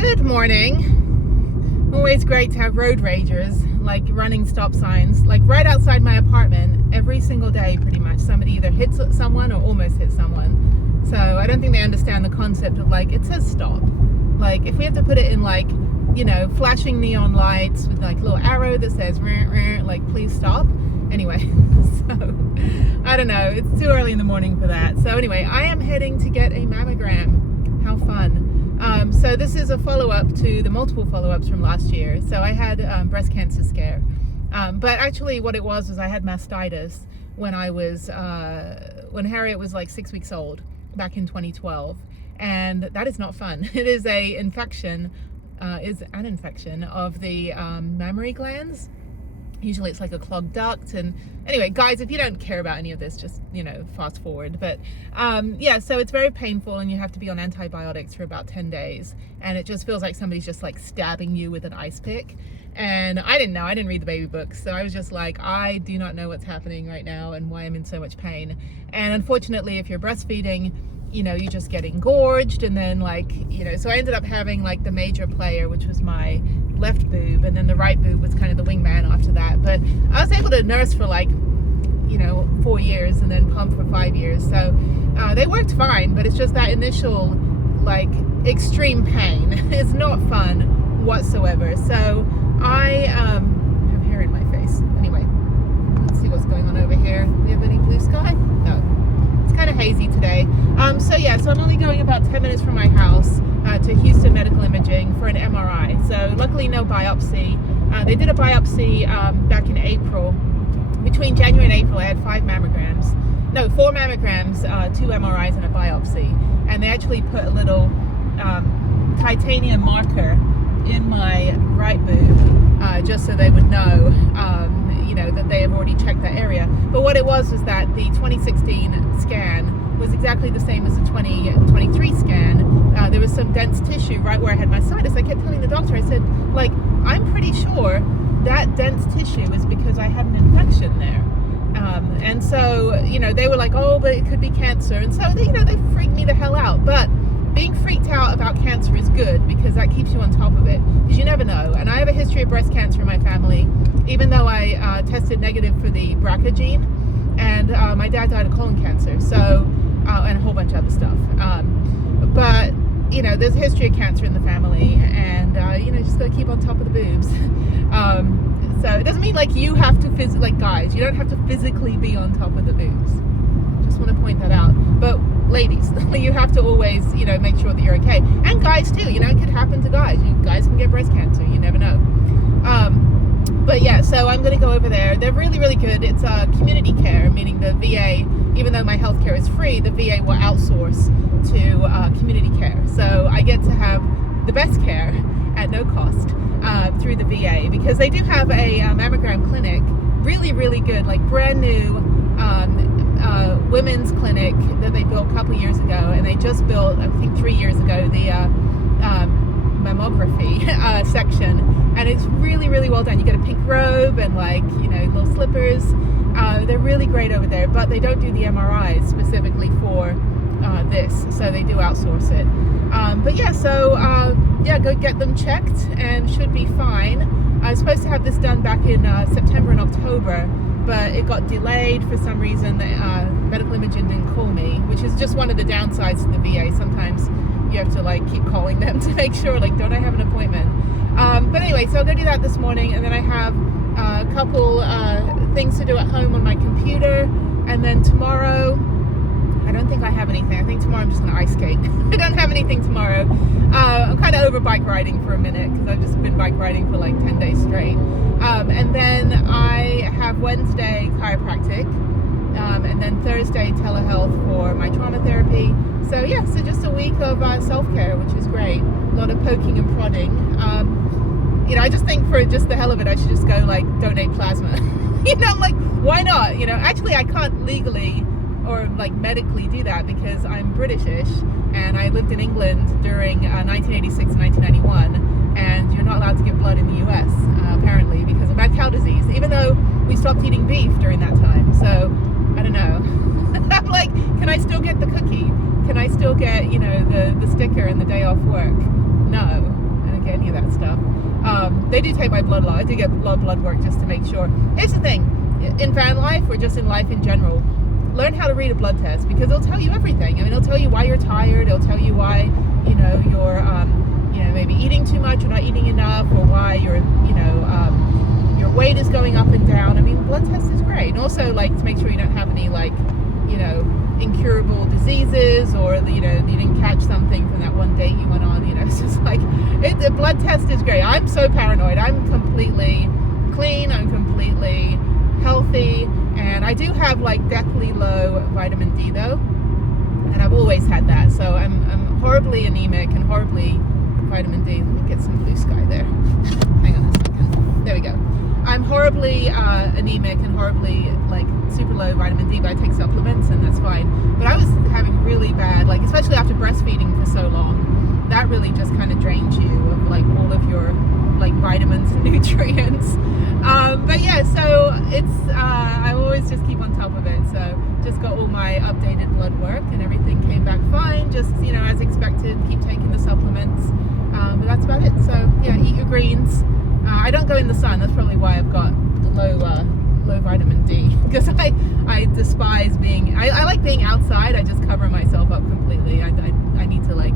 Good morning. Always great to have road ragers, like running stop signs, like right outside my apartment every single day pretty much. Somebody either hits someone or almost hits someone. So I don't think they understand the concept of like, it says stop. Like if we have to put it in like, you know, flashing neon lights with like a little arrow that says like please stop. Anyway, so I don't know, it's too early in the morning for that. So anyway, I am heading to get a mammogram. How fun. So this is a follow-up to the multiple follow-ups from last year. So I had breast cancer scare. But actually what it was I had mastitis when I was, when Harriet was like 6 weeks old back in 2012. And that is not fun. It is an infection of the mammary glands. Usually it's like a clogged duct. And anyway, guys, if you don't care about any of this, just, you know, fast forward. But yeah, so it's very painful and you have to be on antibiotics for about 10 days. And it just feels like somebody's just like stabbing you with an ice pick. And I didn't know, I didn't read the baby books. So I was just like, I do not know what's happening right now and why I'm in so much pain. And unfortunately, if you're breastfeeding, you know, you just get engorged. And then like, you know, so I ended up having like the major player, which was my left boob, and then the right boob was kind of the wingman after that. But I was able to nurse for like, you know, 4 years and then pump for 5 years. So they worked fine, but it's just that initial like extreme pain. It's not fun whatsoever. So I have hair in my face. Anyway, let's see what's going on over here. Do we have any blue sky? No. It's kind of hazy today. So yeah, so I'm only going about 10 minutes from my house to Houston Medical Imaging for an MRI. So luckily no biopsy. They did a biopsy back in April. Between January and April I had 4 mammograms, 2 MRIs and a biopsy. And they actually put a little titanium marker in my right boob just so they would know you know, that they have already checked that area. But what it was that the 2016 scan was exactly the same as the 2023 scan. There was some dense tissue right where I had my sinus. I kept telling the doctor, I said, like, I'm pretty sure that dense tissue is because I had an infection there. And so, you know, they were like, oh, but it could be cancer. And so, they, you know, they freaked me the hell out. But being freaked out about cancer is good because that keeps you on top of it, because you never know. And I have a history of breast cancer in my family, even though I tested negative for the BRCA gene, and my dad died of colon cancer, so and a whole bunch of other stuff. But you know, there's a history of cancer in the family, and you know, just gotta keep on top of the boobs. So it doesn't mean like you have to like guys, you don't have to physically be on top of the boobs. Just want to point that out. But ladies, you have to always, you know, make sure that you're okay. And guys too, you know, it could happen to guys. You guys can get breast cancer, you never know. But yeah, so I'm going to go over there. They're really, really good. It's community care, meaning the VA, even though my healthcare is free, the VA will outsource to community care. So I get to have the best care at no cost through the VA, because they do have a mammogram clinic, really, really good, like brand new women's clinic that they built a couple years ago, and they just built, I think 3 years ago, the mammography section, and it's really, really well done. You get a pink robe and like, you know, little slippers. They're really great over there, but they don't do the MRIs specifically for this, so they do outsource it. But yeah, so yeah, go get them checked and should be fine. I was supposed to have this done back in September and October, but it got delayed for some reason. Medical Imaging didn't call me, which is just one of the downsides to the VA. Sometimes you have to like keep calling them to make sure, like, don't I have an appointment? But anyway, so I'll go do that this morning, and then I have a couple things to do at home on my computer, and then tomorrow, I don't think I have anything. I think tomorrow I'm just going to ice skate. I don't have anything tomorrow. I'm kind of over bike riding for a minute because I've just been bike riding for like 10 days straight. And then I have Wednesday chiropractic, and then Thursday telehealth for my trauma therapy. So yeah, so just a week of self-care, which is great. A lot of poking and prodding. You know, I just think for just the hell of it, I should just go like donate plasma. You know, I'm like, why not? You know, actually I can't legally or like medically do that because I'm Britishish and I lived in England during 1986 and 1991, and you're not allowed to give blood in the US apparently because of mad cow disease, even though we stopped eating beef during that time. So I don't know. I'm like, can I still get the cookie? Can I still get, you know, the sticker and the day off work? No. they do take my blood a lot. I do get blood work just to make sure. Here's the thing, in van life or just in life in general, learn how to read a blood test, because it'll tell you everything. I mean, it'll tell you why you're tired, it'll tell you why, you know, you're maybe eating too much or not eating enough, or why your weight is going up and down. I mean, blood test is great. And also, like, to make sure you don't have any, like, you know, incurable diseases, or, you know, you didn't catch something from that one date you went on, you know. It's just like, the blood test is great. I'm so paranoid. I'm completely clean, I'm completely healthy, and I do have like deathly low vitamin D though, and I've always had that, so I'm horribly anemic and horribly vitamin D. Let me get some blue sky there. Hang on a second. There we go. I'm horribly anemic and horribly like super low vitamin D, but I take supplements and that's fine. But I was having really bad, like especially after breastfeeding for so long, that really just kind of drains you of like all of your like vitamins and nutrients. But yeah, so it's I always just keep on top of it. So just got all my updated blood work and everything came back fine, just, you know, as expected, keep taking the supplements, but that's about it. So yeah, eat your greens. I don't go in the sun, that's probably why I've got low vitamin D, because I despise being, I like being outside. I just cover myself up completely. I need to like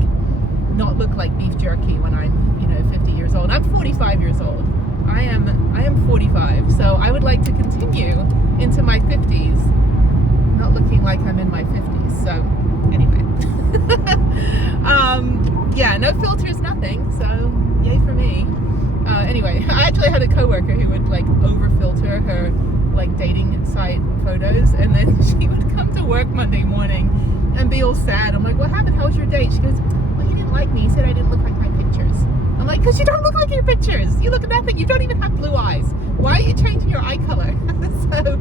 not look like beef jerky when I'm, you know, 50 years old. I'm 45 years old. I am 45, so I would like to continue into my 50s, not looking like I'm in my 50s. So anyway, yeah, no filters, nothing. So yay for me. Anyway, I actually had a coworker who would like over filter her like dating site photos, and then she would come to work Monday morning and be all sad. I'm like, what happened? How was your date? She goes, well, he didn't like me. He said I didn't look like my pictures. I'm like, because you don't look like your pictures. You look at that thing. You don't even have blue eyes. Why are you changing your eye color? So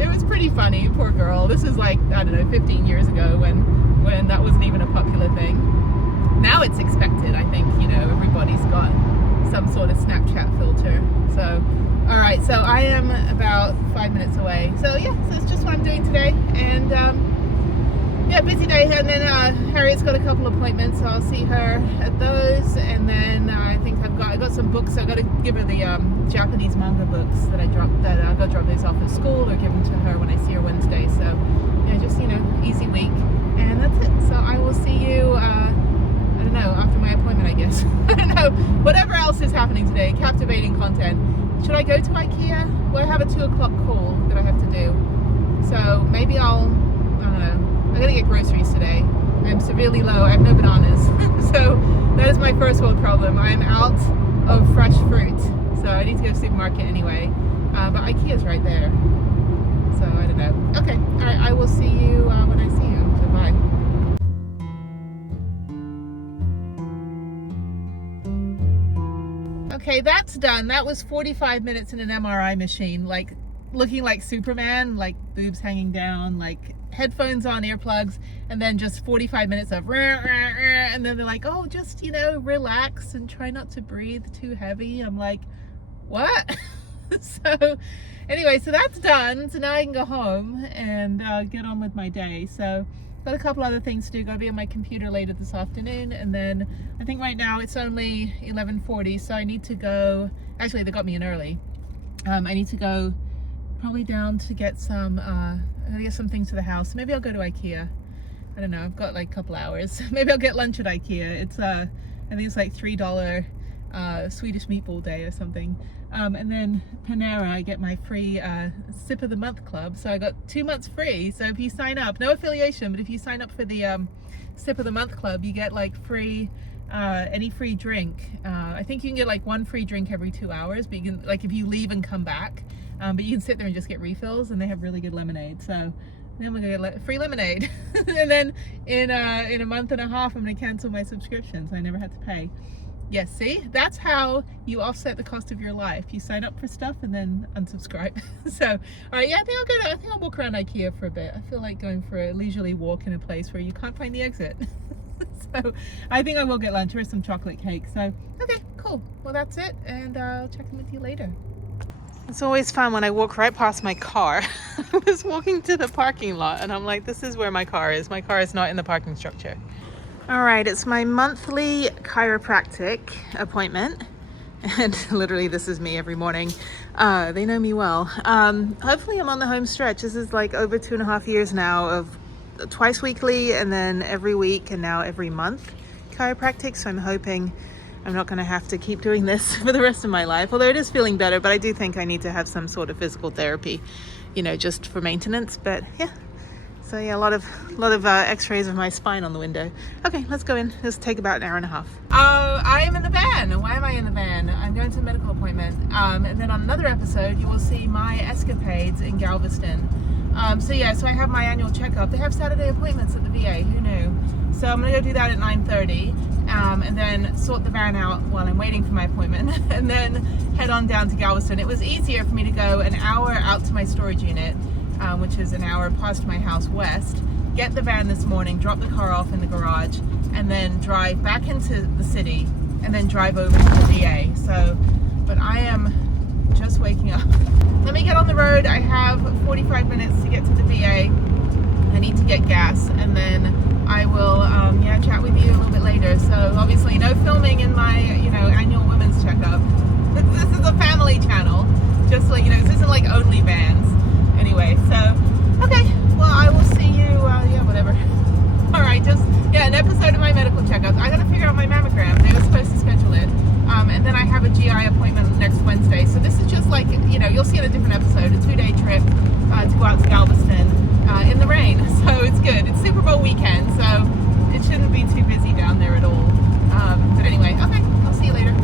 it was pretty funny. Poor girl. This is like, I don't know, 15 years ago when that wasn't even a popular thing. Now it's expected. I think, you know, everybody's got some sort of Snapchat filter. So, all right. So I am about 5 minutes away. So yeah, so it's just what I'm doing today. And yeah, busy day. And then Harriet's got a couple appointments, so I'll see her at those. And then I think I got some books. I got to give her the Japanese manga books that I got to drop those off at school or give them to her when I see her Wednesday. So yeah, just, you know, easy week. And that's it. So I will see you I don't know, after my appointment, I guess. I don't know, whatever else is happening today. Captivating content. Should I go to IKEA? Well, I have a 2 o'clock call that I have to do, so maybe I don't know. I'm gonna get groceries today. I'm severely low. I have no bananas. So that is my first world problem. I'm out of fresh fruit. So I need to go to the supermarket anyway. But IKEA's right there. So I don't know. Okay. All right. I will see you when I see you. So bye. Okay, that's done. That was 45 minutes in an MRI machine, like looking like Superman, like boobs hanging down, like headphones on, earplugs, and then just 45 minutes of and then they're like, oh, just, you know, relax and try not to breathe too heavy. I'm like, what? So anyway, so that's done. So now I can go home and get on with my day. So got a couple other things to do. Gotta be on my computer later this afternoon, and then I think right now it's only 11:40, so I need to go. Actually, they got me in early. I need to go probably down to get some I'm gonna get some things to the house. Maybe I'll go to IKEA. I don't know, I've got like a couple hours. Maybe I'll get lunch at IKEA. It's I think it's like $3 Swedish meatball day or something. And then Panera, I get my free sip of the month club. So I got 2 months free. So if you sign up, no affiliation, but if you sign up for the sip of the month club, you get like free any free drink. I think you can get like 1 free drink every 2 hours, but you can, like, if you leave and come back, but you can sit there and just get refills, and they have really good lemonade. So then I'm gonna get free lemonade. And then in a month and a half, I'm gonna cancel my subscription, so I never had to pay. Yes, see, that's how you offset the cost of your life. You sign up for stuff and then unsubscribe. So, all right, yeah, I think I'll walk around IKEA for a bit. I feel like going for a leisurely walk in a place where you can't find the exit. So I think I will get lunch or some chocolate cake. So, okay, cool. Well, that's it, and I'll check in with you later. It's always fun when I walk right past my car. I was walking to the parking lot, and I'm like, this is where my car is. My car is not in the parking structure. All right, it's my monthly chiropractic appointment, And literally this is me every morning. They know me well. Hopefully I'm on the home stretch. This is like over 2.5 years now of twice weekly and then every week and now every month chiropractic. So I'm hoping I'm not going to have to keep doing this for the rest of my life, although it is feeling better. But I do think I need to have some sort of physical therapy, you know, just for maintenance. But yeah, so yeah, a lot of x-rays of my spine on the window. Okay, let's go in. This will take about an hour and a half. I am in the van. Why am I in the van? I'm going to a medical appointment, and then on another episode you will see my escapades in Galveston. So I have my annual checkup. They have Saturday appointments at the VA, who knew? So I'm gonna go do that at 9:30, and then sort the van out while I'm waiting for my appointment, and then head on down to Galveston. It was easier for me to go an hour out to my storage unit, which is an hour past my house west, get the van this morning, drop the car off in the garage, and then drive back into the city, and then drive over to the VA. So, but I am just waking up. Let me get on the road. I have 45 minutes to get to the VA. I need to get gas, and then I will chat with you a little bit later. So obviously no filming in my annual women's checkup. This is a family channel, just so you know. This isn't like only vans. Anyway, so okay, well I will see you whatever. All right, an episode of my medical checkups. I gotta figure out my mammogram. They were supposed to schedule it, and then I have a GI appointment next Wednesday. So this is just like, you'll see in a different episode, a 2-day trip to go out to Galveston in the rain. So it's good. It's Super Bowl weekend, so it shouldn't be too busy down there at all. But anyway, okay, I'll see you later.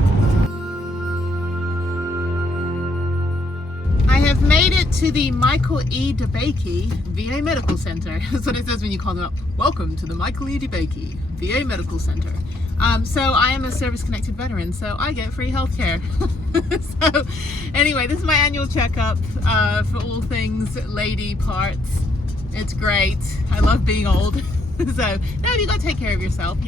I have made it to the Michael E. DeBakey VA Medical Center. That's what it says when you call them up. Welcome to the Michael E. DeBakey VA Medical Center. So I am a service-connected veteran, so I get free health care. So anyway, this is my annual checkup for all things lady parts. It's great. I love being old. So no, you gotta take care of yourself,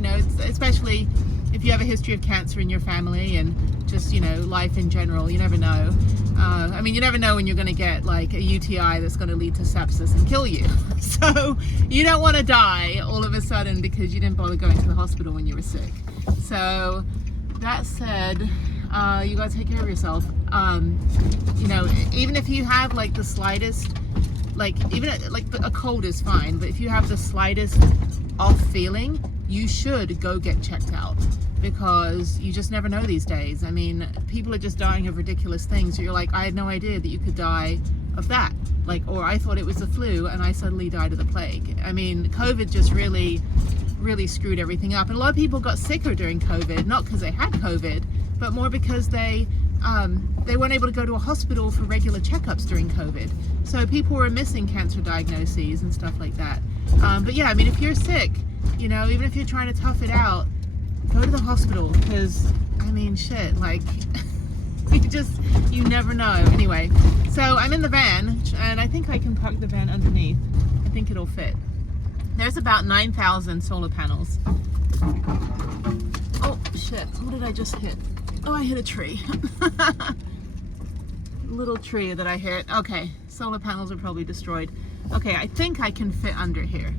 especially if you have a history of cancer in your family and just, life in general. You never know. You never know when you're going to get like a UTI that's going to lead to sepsis and kill you. So you don't want to die all of a sudden because you didn't bother going to the hospital when you were sick. So that said, you got to take care of yourself. Even if you have like the slightest, a cold is fine, but if you have the slightest off feeling, you should go get checked out, because you just never know these days. People are just dying of ridiculous things. You're like, I had no idea that you could die of that. Or I thought it was the flu and I suddenly died of the plague. COVID just really, really screwed everything up. And a lot of people got sicker during COVID, not because they had COVID, but more because they weren't able to go to a hospital for regular checkups during COVID. So people were missing cancer diagnoses and stuff like that. But yeah, if you're sick, even if you're trying to tough it out, go to the hospital, because you never know. Anyway, so I'm in the van, and I think I can park the van underneath. I think it'll fit. There's about 9,000 solar panels. Oh shit, what did I just hit? Oh, I hit a tree. Little tree that I hit. Okay, solar panels are probably destroyed. Okay, I think I can fit under here.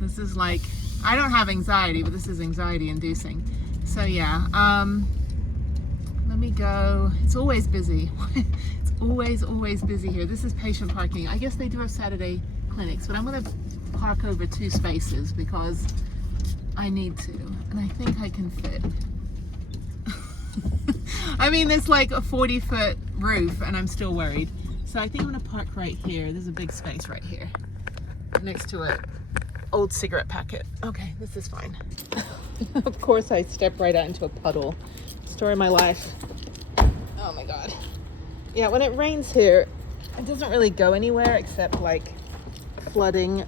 This is like, I don't have anxiety, but this is anxiety inducing. So yeah, let me go. It's always busy. It's always busy here. This is patient parking. I guess they do have Saturday clinics, but I'm gonna park over 2 spaces because I need to, and I think I can fit. There's like a 40-foot roof and I'm still worried. So I think I'm gonna park right here. There's a big space right here next to a old cigarette packet. Okay, this is fine. Of course I stepped right out into a puddle. Story of my life. Oh my God. Yeah, when it rains here, it doesn't really go anywhere except like flooding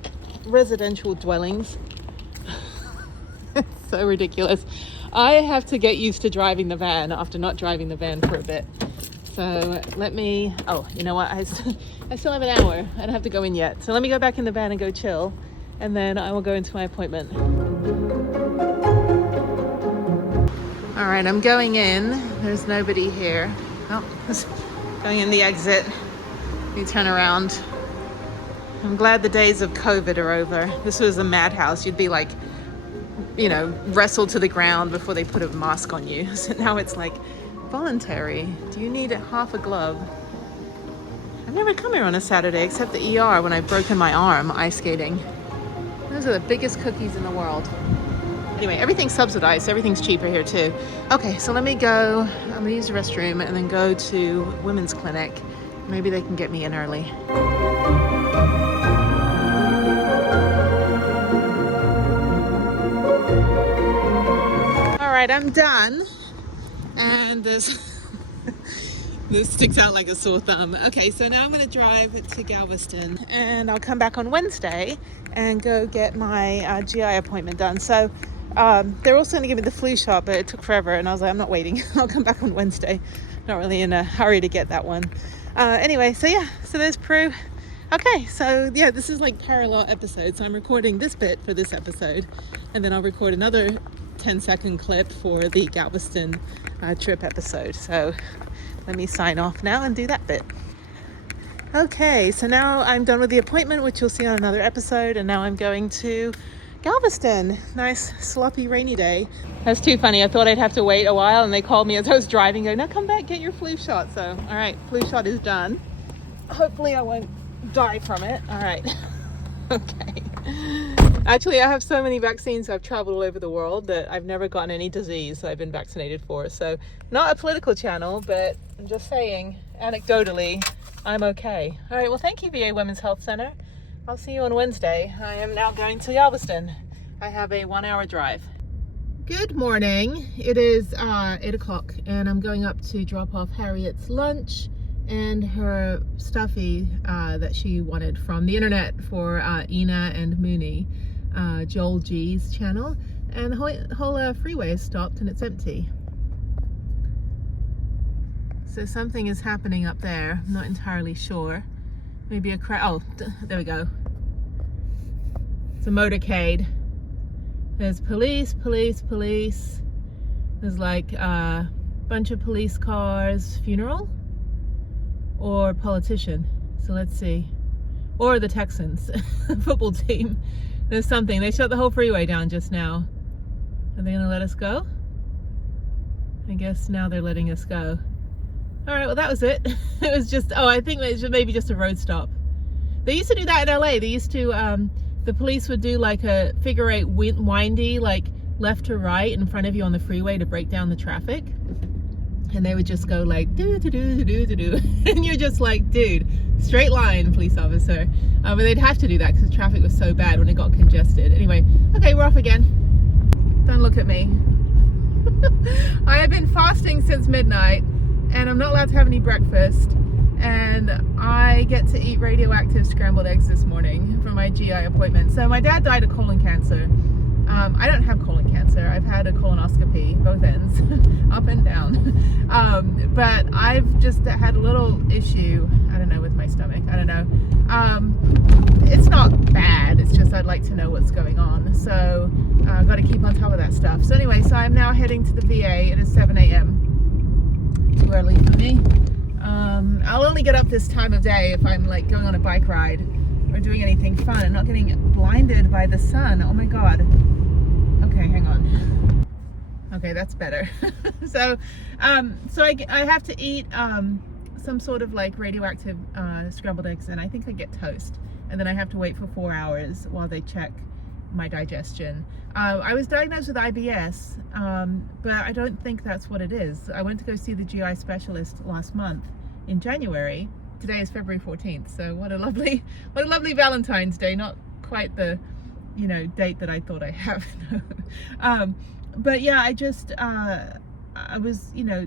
residential dwellings. It's so ridiculous. I have to get used to driving the van after not driving the van for a bit. So let me, you know what? I still have an hour. I don't have to go in yet. So let me go back in the van and go chill, and then I will go into my appointment. All right, I'm going in. There's nobody here. Oh, going in the exit. Let me turn around. I'm glad the days of COVID are over. This was a madhouse. You'd be like, wrestled to the ground before they put a mask on you. So now it's like Voluntary. Do you need half a glove? I've never come here on a Saturday except the ER when I've broken my arm ice skating. Those are the biggest cookies in the world. Anyway, everything's subsidized, so everything's cheaper here too. Okay, so let me go. I'm gonna use the restroom and then go to women's clinic. Maybe they can get me in early. All right, I'm done. And this sticks out like a sore thumb. Okay, so now I'm gonna drive to Galveston and I'll come back on Wednesday and go get my GI appointment done. So they're also gonna give me the flu shot, but it took forever and I was like, I'm not waiting. I'll come back on Wednesday. Not really in a hurry to get that one. Anyway, so yeah, so there's Prue. Okay, so yeah, this is like parallel episodes. So I'm recording this bit for this episode and then I'll record another 10-second clip for the Galveston trip episode. So let me sign off now and do that bit. Okay, so now I'm done with the appointment, which you'll see on another episode, and now I'm going to Galveston. Nice sloppy rainy day. That's too funny. I thought I'd have to wait a while and they called me as I was driving going, no, come back, get your flu shot. So all right, flu shot is done. Hopefully I won't die from it. All right. Okay. Actually, I have so many vaccines. I've traveled all over the world that I've never gotten any disease that I've been vaccinated for. So not a political channel, but I'm just saying, anecdotally, I'm okay. All right, well, thank you, VA Women's Health Center. I'll see you on Wednesday. I am now going to Galveston. I have a 1-hour drive. Good morning. It is 8 o'clock and I'm going up to drop off Harriet's lunch and her stuffy that she wanted from the internet for Ina and Mooney, Joel G's channel. And the whole freeway is stopped and it's empty. So something is happening up there. I'm not entirely sure. Maybe a crash. Oh, there we go. It's a motorcade. There's police. There's like a bunch of police cars. Funeral? Or politician. So let's see. Or the Texans football team. There's something. They shut the whole freeway down just now. Are they gonna let us go? I guess now they're letting us go. All right, well that was it. It was just, oh, I think it was maybe just a road stop. They used to do that in LA. They used to, the police would do like a figure eight windy, like left to right in front of you on the freeway to break down the traffic. And they would just go like, do. And you're just like, dude, straight line, police officer. But they'd have to do that because the traffic was so bad when it got congested. Anyway, okay, we're off again. Don't look at me. I have been fasting since midnight and I'm not allowed to have any breakfast. And I get to eat radioactive scrambled eggs this morning for my GI appointment. So my dad died of colon cancer. I don't have colon cancer. I've had a colonoscopy, both ends, up and down. But I've just had a little issue, I don't know, with my stomach. I don't know. It's not bad. It's just I'd like to know what's going on. So I've got to keep on top of that stuff. So anyway, so I'm now heading to the VA. It is 7 a.m. Too early for me. I'll only get up this time of day if I'm like going on a bike ride or doing anything fun and not getting blinded by the sun. Oh my God. Okay, hang on. Okay, that's better. So I have to eat some sort of like radioactive scrambled eggs, and I think I get toast. And then I have to wait for 4 hours while they check my digestion. I was diagnosed with IBS, but I don't think that's what it is. I went to go see the GI specialist last month in January. Today is February 14th, so what a lovely Valentine's Day. Not quite the, you know, date that I thought I have. But yeah, I just I was, you know,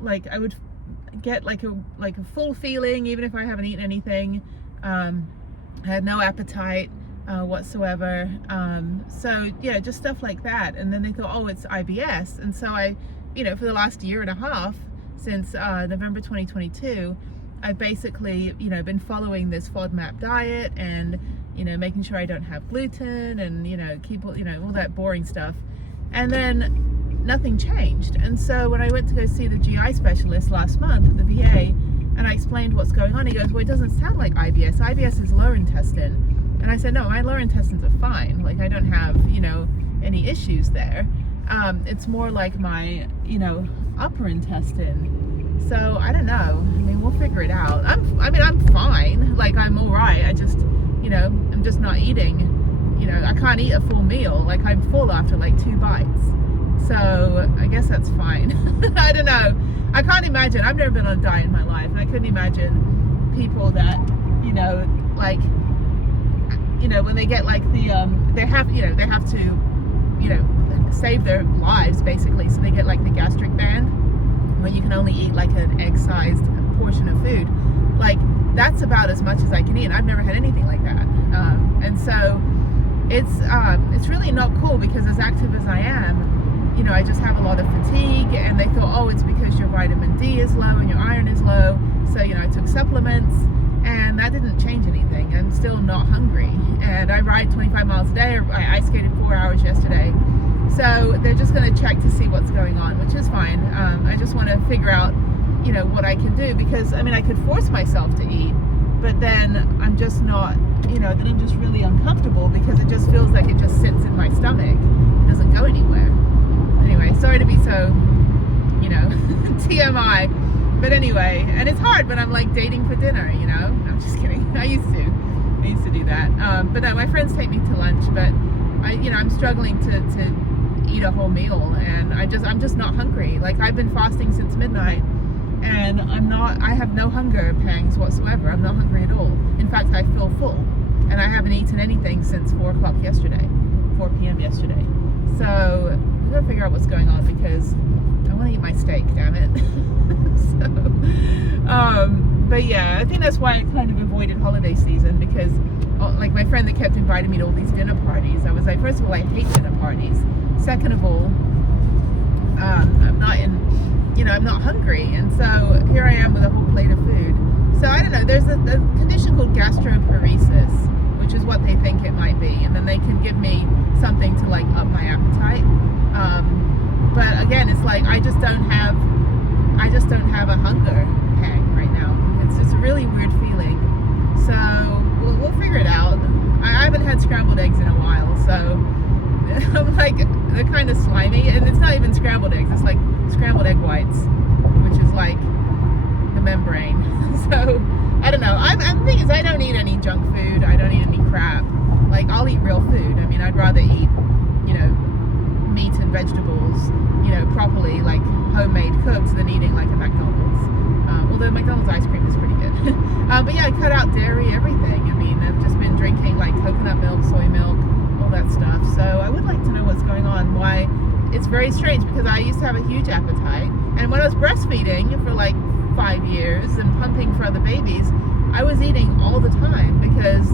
like I would get like a full feeling even if I haven't eaten anything. I had no appetite whatsoever. So yeah, just stuff like that. And then they thought, oh, it's IBS. And so I, you know, for the last year and a half, since November 2022, I've basically, you know, been following this FODMAP diet and, you know, making sure I don't have gluten and, you know, keep, you know, all that boring stuff. And then nothing changed. And so when I went to go see the GI specialist last month at the VA, and I explained what's going on, he goes, well, it doesn't sound like IBS. IBS is lower intestine. And I said, no, my lower intestines are fine. Like I don't have, you know, any issues there. It's more like my, upper intestine. So I don't know. I mean, we'll figure it out. I'm fine. Like, I'm all right. I just, I'm just not eating. I can't eat a full meal. Like, I'm full after like 2 bites. So I guess that's fine. I don't know. I can't imagine. I've never been on a diet in my life, and I couldn't imagine people that, like, when they get like the, they have to, save their lives basically. So they get like the gastric band, where you can only eat like an egg-sized portion of food. Like, that's about as much as I can eat. I've never had anything like that. And so it's really not cool, because as active as I am, I just have a lot of fatigue, and they thought, oh, it's because your vitamin D is low and your iron is low. So, I took supplements, and that didn't change anything. I'm still not hungry, and I ride 25 miles a day. I ice skated 4 hours yesterday. So they're just going to check to see what's going on, which is fine. I just want to figure out, what I can do, because, I could force myself to eat, but then I'm just not, then I'm just really uncomfortable, because it just feels like it just sits in my stomach. It doesn't go anywhere. Anyway, sorry to be so, TMI. But anyway, and it's hard when I'm like dating for dinner, No, I'm just kidding. I used to do that. But no, my friends take me to lunch, but I'm struggling to eat a whole meal, and I'm just not hungry. Like, I've been fasting since midnight, and I have no hunger pangs whatsoever. I'm not hungry at all. In fact, I feel full, and I haven't eaten anything since 4 p.m. yesterday. So we've got to figure out what's going on, because I want to eat my steak, damn it. But yeah, I think that's why I kind of avoided holiday season, because like my friend that kept inviting me to all these dinner parties, I was like, first of all, I hate dinner parties. Second of all, I'm not hungry, and so here I am with a whole plate of food. So I don't know, there's a condition called gastroparesis, which is what they think it might be, and then they can give me something to like up my appetite. But again, it's like I just don't have a hunger pang right now. It's just a really weird feeling. So we'll figure it out. I haven't had scrambled eggs in a while, so I'm like, they're kind of slimy, and it's not even scrambled eggs. It's like scrambled egg whites, which is like the membrane. So I don't know. The thing is, I don't eat any junk food. I don't eat any crap. Like, I'll eat real food. I'd rather eat, meat and vegetables, properly, like homemade cooked, than eating like a McDonald's. Although McDonald's ice cream is pretty good. But yeah, I cut out dairy, everything. I've just been drinking like coconut milk, soy milk, all that stuff. So I would like to know what's going on. Why it's very strange, because I used to have a huge appetite, and when I was breastfeeding for like 5 years and pumping for other babies, I was eating all the time, because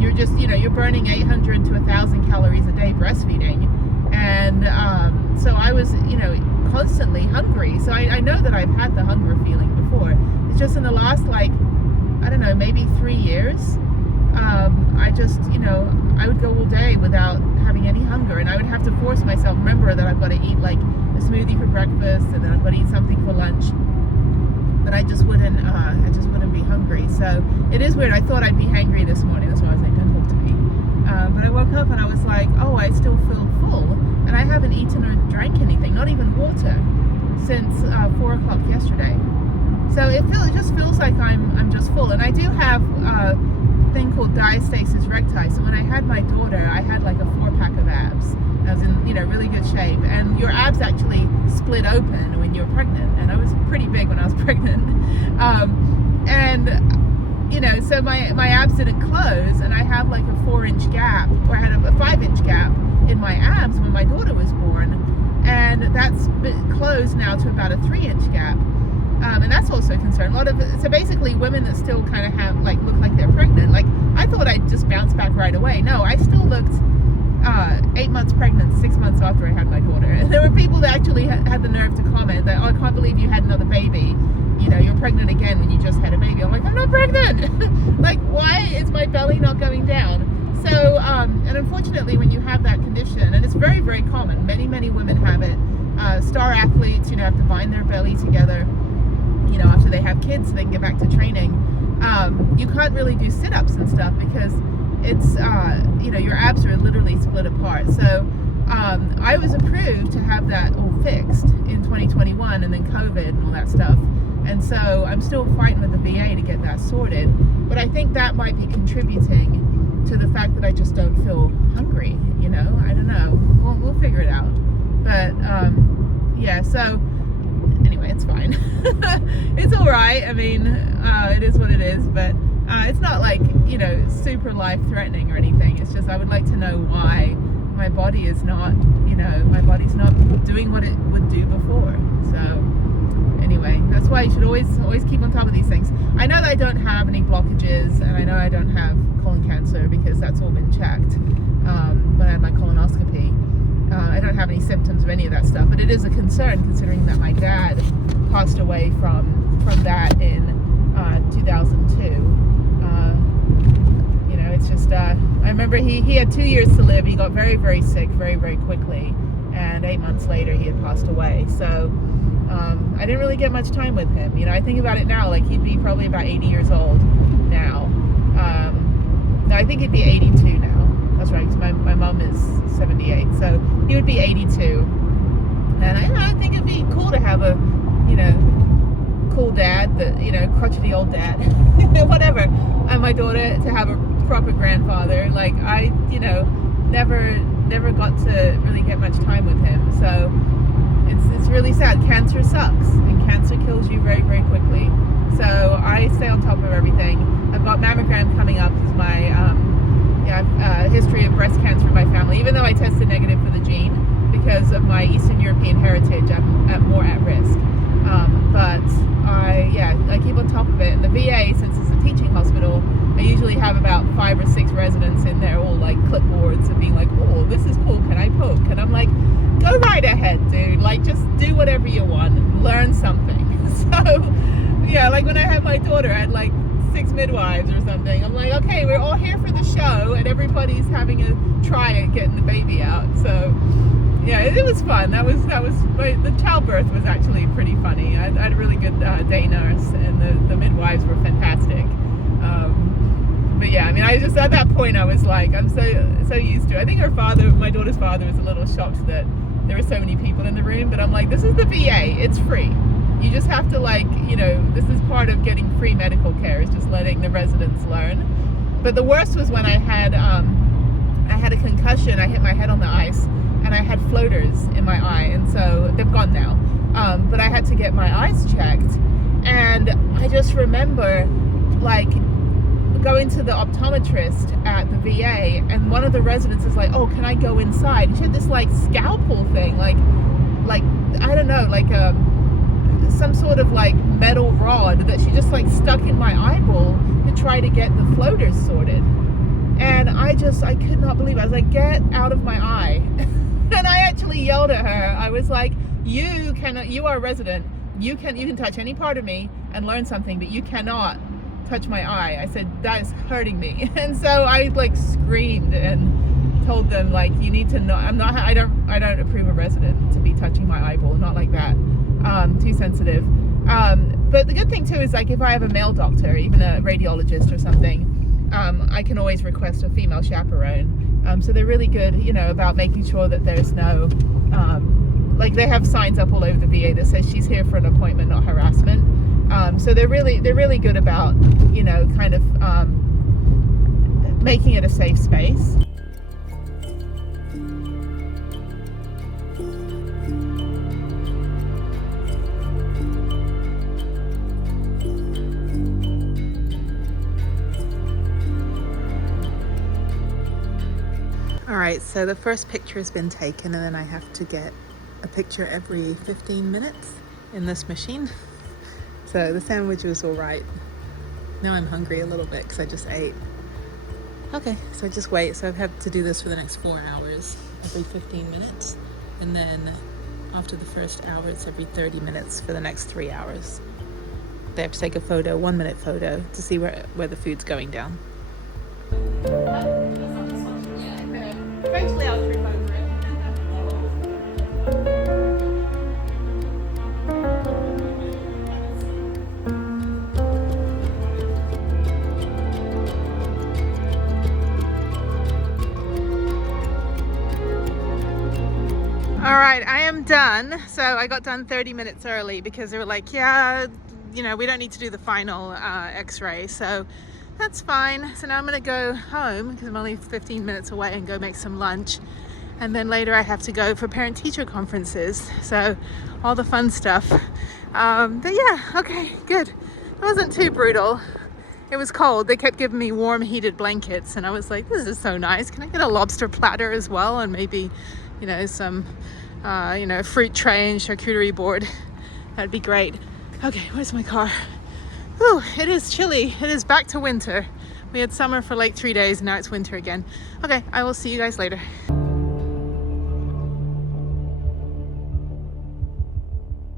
you're just, you're burning 800 to 1,000 calories a day breastfeeding. And so I was, constantly hungry. So I know that I've had the hunger feeling before. It's just in the last, like, I don't know, maybe 3 years, I just, I would go all day without having any hunger, and I would have to force myself, remember that I've got to eat like a smoothie for breakfast, and then I've got to eat something for lunch. But I just wouldn't be hungry. So it is weird. I thought I'd be hangry this morning. That's why I was like, don't talk to me. But I woke up and I was like, oh, I still feel full, and I haven't eaten or drank anything, not even water, since 4 o'clock yesterday. So it just feels like I'm just full, and I do have a thing called diastasis recti. So when I had my daughter, I had like a 4-pack of abs. I was in really good shape, and your abs actually split open when you're pregnant, and I was pretty big when I was pregnant. So my abs didn't close, and I have like a 4-inch gap, or I had a 5-inch gap in my abs when my daughter was born, and that's closed now to about a 3-inch gap. And that's also a concern. So basically women that still kind of have, like, look like they're pregnant, like, I thought I'd just bounce back right away. No, I still looked 8 months pregnant, 6 months after I had my daughter. And there were people that actually had the nerve to comment that, oh, I can't believe you had another baby. You're pregnant again when you just had a baby. I'm like, I'm not pregnant. Like, why is my belly not going down? So, and unfortunately, when you have that condition, and it's very, very common, many women have it. Star athletes, have to bind their belly together, after they have kids so they can get back to training. You can't really do sit-ups and stuff, because it's, your abs are literally split apart. So I was approved to have that all fixed in 2021, and then COVID and all that stuff. And so I'm still fighting with the VA to get that sorted. But I think that might be contributing to the fact that I just don't feel hungry, you know? I don't know. We'll figure it out. But yeah, so anyway, it's fine. It's all right. I mean, it is what it is, but it's not like, you know, super life-threatening or anything. It's just I would like to know why my body is not, you know, my body's not doing what it would do before. So anyway, that's why you should always keep on top of these things. I know that I don't have any blockages, and I know I don't have colon cancer because that's all been checked when I had my colonoscopy. I don't have any symptoms of any of that stuff, but it is a concern considering that my dad passed away from that in 2002. You know, it's just I remember he had 2 years to live. He got very, very sick very, very quickly, and 8 months later he had passed away. So I didn't really get much time with him. You know, I think about it now, like he'd be probably about 80 years old now. No, I think he'd be 82 now. That's right, because my mom is 78, so he would be 82. And I think it'd be cool to have a, you know, cool dad, that, you know, crotchety old dad, whatever. And my daughter to have a proper grandfather. Like I, you know, never got to really get much time with him. So it's really sad. Cancer sucks, and cancer kills you very, very quickly. So I stay on top of everything. I've got mammogram coming up because my history of breast cancer in my family. Even though I tested negative for the gene, because of my Eastern European heritage, I'm more at risk. But I keep on top of it. And the VA, since it's a teaching hospital, I usually have about 5 or 6 residents in there, all like clipboards and being like, oh, this is cool, can I poke? And I'm like, go right ahead, dude. Like, just do whatever you want. Learn something. So, yeah, like when I had my daughter, I had like 6 midwives or something. I'm like, okay, we're all here for the show, and everybody's having a try at getting the baby out. So, yeah, it was fun. The childbirth was actually pretty funny. I had a really good day nurse, and the midwives were fantastic. But yeah, I mean, I just, at that point, I was like, I'm so used to it. I think my daughter's father was a little shocked that there were so many people in the room, but I'm like, this is the VA, it's free. You just have to, like, you know, this is part of getting free medical care, is just letting the residents learn. But the worst was when I had a concussion. I hit my head on the ice, and I had floaters in my eye, and so they've gone now. But I had to get my eyes checked, and I just remember, like, going to the optometrist at the VA, and one of the residents is like, oh, can I go inside? She had this like scalpel thing, like I don't know, like some sort of like metal rod that she just like stuck in my eyeball to try to get the floaters sorted. And I could not believe it. I was like, get out of my eye. And I actually yelled at her. I was like, you are a resident, you can touch any part of me and learn something, but you cannot touch my eye. I said, that is hurting me. And so I like screamed and told them, like, you need to know, I don't approve a resident to be touching my eyeball, not like that. Too sensitive. But the good thing too is, like, if I have a male doctor, even a radiologist or something, I can always request a female chaperone. So they're really good, you know, about making sure that there's no like, they have signs up all over the VA that says she's here for an appointment, not harassment. So they're really good about, you know, kind of making it a safe space. All right, so the first picture has been taken, and then I have to get a picture every 15 minutes in this machine. So the sandwich was all right. Now I'm hungry a little bit because I just ate. Okay, so just wait. So I've had to do this for the next 4 hours, every 15 minutes. And then after the first hour, it's every 30 minutes for the next 3 hours. They have to take a photo, 1 minute photo, to see where the food's going down. Eventually I'll trip over it. I am done. So I got done 30 minutes early because they were like, yeah, you know, we don't need to do the final x-ray, so that's fine. So now I'm gonna go home because I'm only 15 minutes away and go make some lunch. And then later I have to go for parent-teacher conferences. So all the fun stuff. But yeah, okay, good. It wasn't too brutal. It was cold. They kept giving me warm heated blankets and I was like, this is so nice. Can I get a lobster platter as well? And maybe, you know, some, you know, fruit tray and charcuterie board. That'd be great. Okay, where's my car? Whew, it is chilly. It is back to winter. We had summer for like 3 days and now it's winter again. Okay, I will see you guys later.